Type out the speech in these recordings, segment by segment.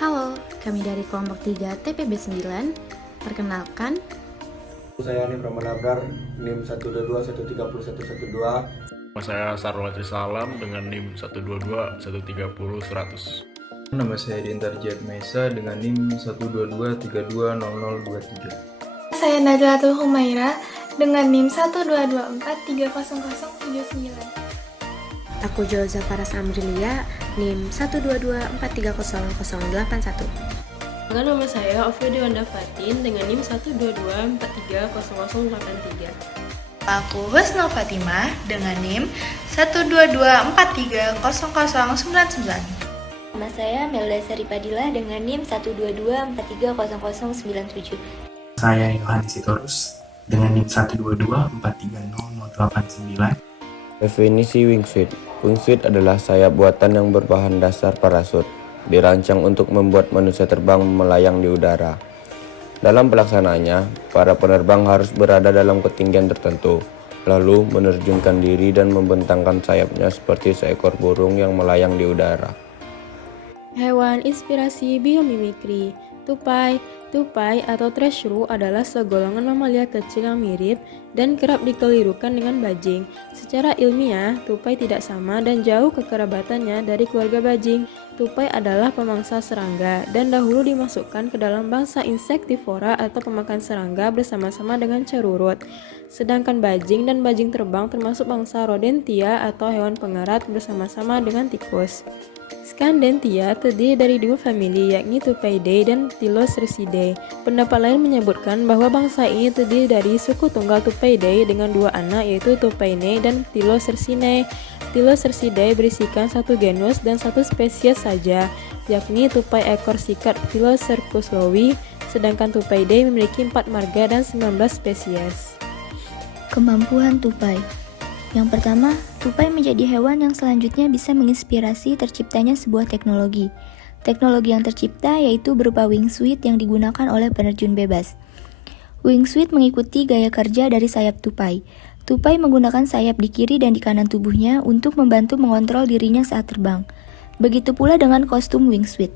Halo, kami dari kelompok 3 TPB 9. Perkenalkan, Saya Nim Ramanabrar, NIM 122130112. Saya Sarwati Salam dengan NIM 122130100. Nama saya Dintarjat Maisa dengan NIM 122320023. Saya Najlatul Humaira dengan NIM 122430079. Aku Joza Faras Amrilia, NIM 122430081. Nama saya Ovia Dewanda Fatin dengan NIM 122430083. Aku Husnul Fatimah dengan NIM 122430099. Nama saya Melda Saripadila dengan NIM 122430097. Saya Yohanes Sitorus dengan NIM 122430089. Definisi wingsuit. Wingsuit adalah sayap buatan yang berbahan dasar parasut, dirancang untuk membuat manusia terbang melayang di udara. Dalam pelaksanaannya, para penerbang harus berada dalam ketinggian tertentu, lalu menerjunkan diri dan membentangkan sayapnya seperti seekor burung yang melayang di udara. Hewan inspirasi biomimikri. Tupai atau trash shrew adalah segolongan mamalia kecil yang mirip dan kerap dikelirukan dengan bajing. Secara ilmiah, tupai tidak sama dan jauh kekerabatannya dari keluarga bajing. Tupai adalah pemangsa serangga dan dahulu dimasukkan ke dalam bangsa insektivora atau pemakan serangga bersama-sama dengan cerurut. Sedangkan bajing dan bajing terbang termasuk bangsa rodentia atau hewan pengerat bersama-sama dengan tikus. Scandentia terdiri dari dua famili, yakni Tupaidae dan Tylocercidae. Pendapat lain menyebutkan bahwa bangsa ini terdiri dari suku tunggal Tupaidae dengan dua anak, yaitu Tupainae dan Tylocercinae. Tylocercidae berisikan satu genus dan satu spesies saja, yakni tupai ekor sikat Tylocercus lowi, sedangkan Tupaidae memiliki 4 marga dan 19 spesies. Kemampuan tupai. Yang pertama, tupai menjadi hewan yang selanjutnya bisa menginspirasi terciptanya sebuah teknologi. Teknologi yang tercipta yaitu berupa wingsuit yang digunakan oleh penerjun bebas. Wingsuit mengikuti gaya kerja dari sayap tupai. Tupai menggunakan sayap di kiri dan di kanan tubuhnya untuk membantu mengontrol dirinya saat terbang. Begitu pula dengan kostum wingsuit.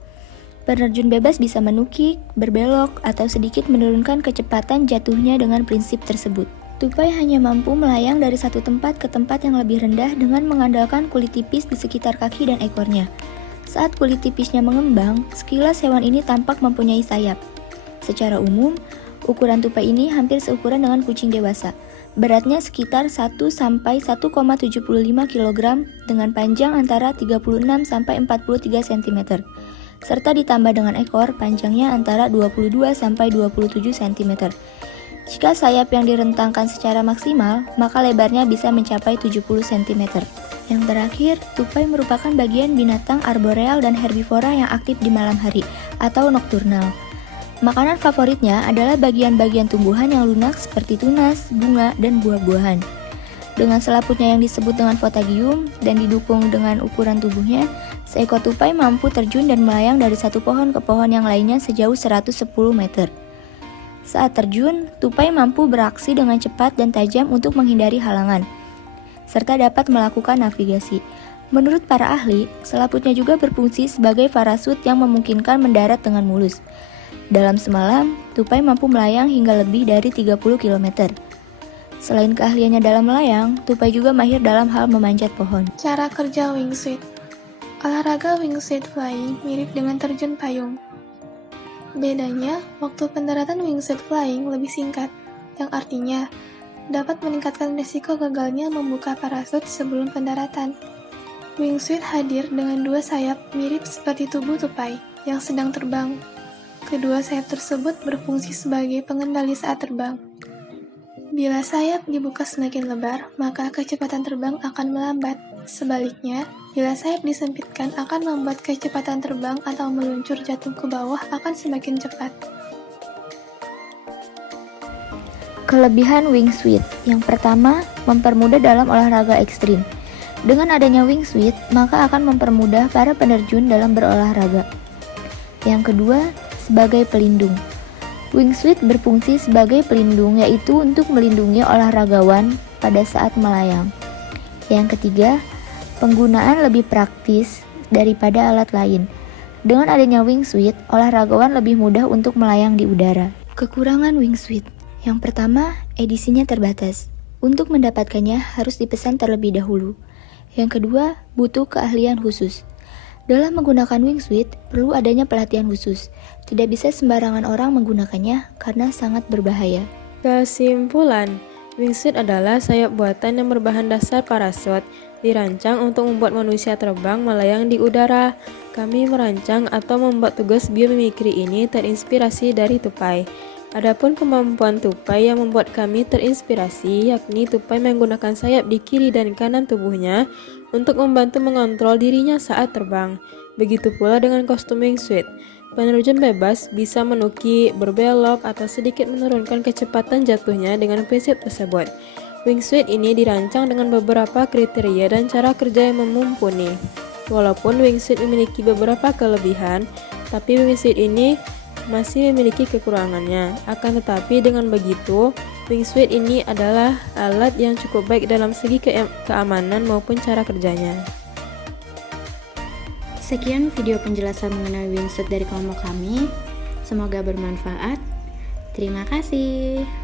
Penerjun bebas bisa menukik, berbelok, atau sedikit menurunkan kecepatan jatuhnya dengan prinsip tersebut. Tupai hanya mampu melayang dari satu tempat ke tempat yang lebih rendah dengan mengandalkan kulit tipis di sekitar kaki dan ekornya. Saat kulit tipisnya mengembang, sekilas hewan ini tampak mempunyai sayap. Secara umum, ukuran tupai ini hampir seukuran dengan kucing dewasa. Beratnya sekitar 1-1,75 kg dengan panjang antara 36-43 cm. Serta ditambah dengan ekor panjangnya antara 22-27 cm. Jika sayap yang direntangkan secara maksimal, maka lebarnya bisa mencapai 70 cm. Yang terakhir, tupai merupakan bagian binatang arboreal dan herbivora yang aktif di malam hari atau nokturnal. Makanan favoritnya adalah bagian-bagian tumbuhan yang lunak seperti tunas, bunga, dan buah-buahan. Dengan selaputnya yang disebut dengan fotagium dan didukung dengan ukuran tubuhnya, seekor tupai mampu terjun dan melayang dari satu pohon ke pohon yang lainnya sejauh 110 meter. Saat terjun, tupai mampu beraksi dengan cepat dan tajam untuk menghindari halangan, serta dapat melakukan navigasi. Menurut para ahli, selaputnya juga berfungsi sebagai parasut yang memungkinkan mendarat dengan mulus. Dalam semalam, tupai mampu melayang hingga lebih dari 30 km. Selain keahliannya dalam melayang, tupai juga mahir dalam hal memanjat pohon. Cara kerja wingsuit. Olahraga wingsuit flying mirip dengan terjun payung. Bedanya, waktu pendaratan wingsuit flying lebih singkat, yang artinya dapat meningkatkan risiko gagalnya membuka parasut sebelum pendaratan. Wingsuit hadir dengan dua sayap mirip seperti tubuh tupai yang sedang terbang. Kedua sayap tersebut berfungsi sebagai pengendali saat terbang. Bila sayap dibuka semakin lebar, maka kecepatan terbang akan melambat. Sebaliknya, bila sayap disempitkan akan membuat kecepatan terbang atau meluncur jatuh ke bawah akan semakin cepat. Kelebihan wingsuit. Yang pertama, mempermudah dalam olahraga ekstrim. Dengan adanya wingsuit, maka akan mempermudah para penerjun dalam berolahraga. Yang kedua, sebagai pelindung. Wingsuit berfungsi sebagai pelindung, yaitu untuk melindungi olahragawan pada saat melayang. Yang ketiga, penggunaan lebih praktis daripada alat lain. Dengan adanya wingsuit, olahragawan lebih mudah untuk melayang di udara. Kekurangan wingsuit. Yang pertama, edisinya terbatas. Untuk mendapatkannya harus dipesan terlebih dahulu. Yang kedua, butuh keahlian khusus. Dalam menggunakan wingsuit, perlu adanya pelatihan khusus. Tidak bisa sembarangan orang menggunakannya karena sangat berbahaya. Kesimpulan, wingsuit adalah sayap buatan yang berbahan dasar parasut, dirancang untuk membuat manusia terbang melayang di udara. Kami merancang atau membuat tugas biomimikri ini terinspirasi dari tupai. Adapun kemampuan tupai yang membuat kami terinspirasi, yakni tupai menggunakan sayap di kiri dan kanan tubuhnya untuk membantu mengontrol dirinya saat terbang. Begitu pula dengan kostum wingsuit. Penerjun bebas bisa menuki, berbelok, atau sedikit menurunkan kecepatan jatuhnya dengan prinsip tersebut. Wingsuit ini dirancang dengan beberapa kriteria dan cara kerja yang mumpuni. Walaupun wingsuit memiliki beberapa kelebihan, tapi wingsuit ini masih memiliki kekurangannya. Akan tetapi dengan begitu, wingsuit ini adalah alat yang cukup baik dalam segi keamanan maupun cara kerjanya. Sekian video penjelasan mengenai wingsuit dari kelompok kami. Semoga bermanfaat. Terima kasih.